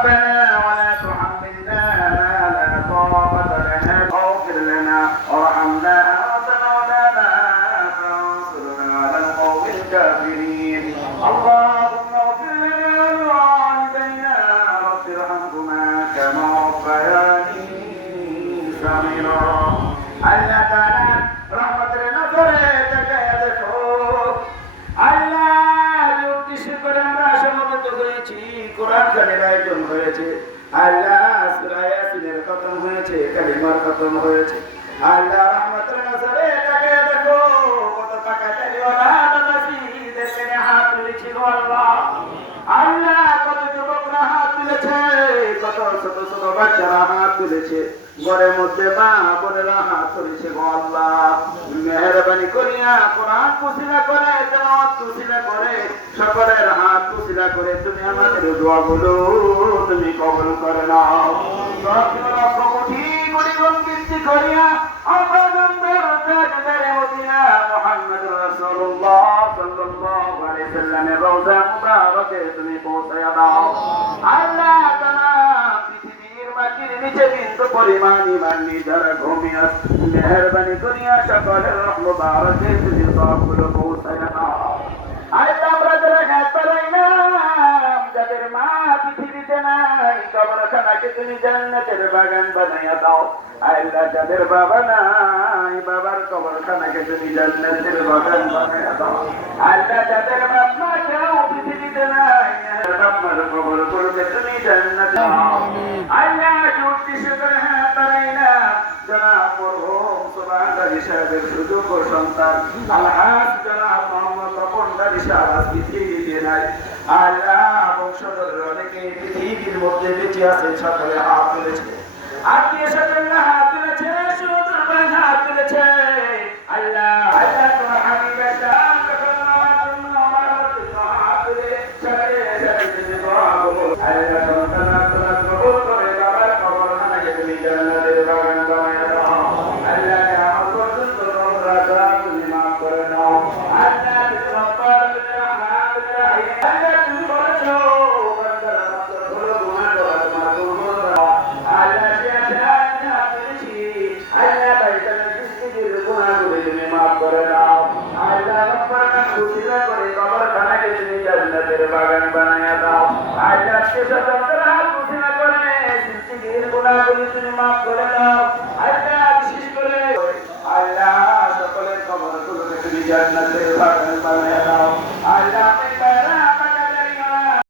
ربنا ولا تحملنا ما لا طاقة لنا واغفر لنا وارحمنا أنت مولانا فانصرنا على القوم الكافرين اللهم اغفر لنا ولوالدينا رب ارحمهما كما ربياني صغيرا আল্লাহ তাআলা রহমতের নজরে তাকায়া দেখো আল্লাহ উদ্দেশ্য করে আমরা সমবেত হয়েছি কোরআন খানের আয়োজন হয়েছে আল্লাহ সূরা ইয়াসিনের খতম হয়েছে কালিমার খতম হয়েছে আল্লাহ রহমতের নজরে তাকায়া দেখো কত টাকা চাইওয়ালা নামাজীদের কানে হাত তুলেছিল আল্লাহ আল্লাহ কত যুবকরা হাত তুলেছে কত ছোট ছোট বাচ্চারা হাত তুলেছে ঘরের মধ্যে মা বোনেরা হাত তুলেছে গো আল্লাহ মেহেরবানি করিয়া কোরআন কুশিলা করে তেলাওয়াত কুশিলা করে সকলের হাত কুশিলা করে তুমি আমাদের দোয়াগুলো তুমি কবুল করে নাও প্রভুটি গরিবন কীর্তি করিয়া আমরা নম্বর তাজদারে মদিনা মুহাম্মদুর রাসূলুল্লাহ সাল্লাল্লাহু আলাইহি সাল্লামের রওজা মুবারকে তুমি পৌঁছায়া দাও আল্লাহ তাআলা পৃথিবীর মাটির নিচে বিন্দু পরিমাণ ঈমান নিয়ে যারা ঘুমিয়ে আছে মেহেরবানি করিয়া সকলের রহমত মুবারকে তুমি সবগুলো পৌঁছায়া দাও আল্লাহ আমরা যারা হাত পালাই না যাদের মা পৃথিবীতে নাই কবরখানাকে তুমি জান্নাতের বাগান বানাইয়া দাও আল্লাহ যাদের বাবা নাই বাবার কবরখানাকে তুমি জান্নাতের বাগান বানাইয়া দাও আল্লাহ যাদের বাপ মা কেউ পৃথিবীতে নাই বাপ মার কবরগুলোকে তুমি জান্নাতে দাও আল্লাহ উদ্দেশ্য করে হাত পালাই না জনাব মরহুম সুবহানাল্লাহ সাহেবের সুযোগ ও সন্তান আলহাজ জনাব মোহাম্মদ তপনদারি সাহেব পৃথিবীতে নাই আল্লাহ বংশধর অনেকে পৃথিবীর মধ্যে বেঁচে আছে সকলে হাত তুলেছে আত্মীয় স্বজনরা হাত তুলেছে সুদূর ভাই হাত তুলেছে আল্লাহ আল্লাহ তোমার হাবিবের দান যখন আমার জন্য আমার হাত তুলে সকলে তুমি দোয়া করো আল্লাহ সন্তান তোমার কবুল করে বাবার কবরখানাকে তুমি জান্নাতের বাগান বানায় দাও আল্লাহ কিয়ামত পর্যন্ত রোজা তুমি মাফ করে নাও আল্লাহ রব্বাল রহমানির রহিম আল্লাহ তুমি বলেছো বান্দারা হলো গুনাহ করা তোমার কবুল দাও আল্লাহ আল্লাহ বাইতালের জিন্দেগির গুনাহগুলো তুমি মাফ করে দাও আল্লাহ রব্বানা খুশিলা করে কবরখানাকে তুমি জান্নাতের বাগান বানায়া দাও আল্লাহ স্বজনরা খুশিলা করে জিন্দেগির গুনাহগুলো তুমি মাফ করে দাও আল্লাহ বিশেষ করে আল্লাহ সকলের কবরগুলোকে তুমি জান্নাতের বাগান বানায়া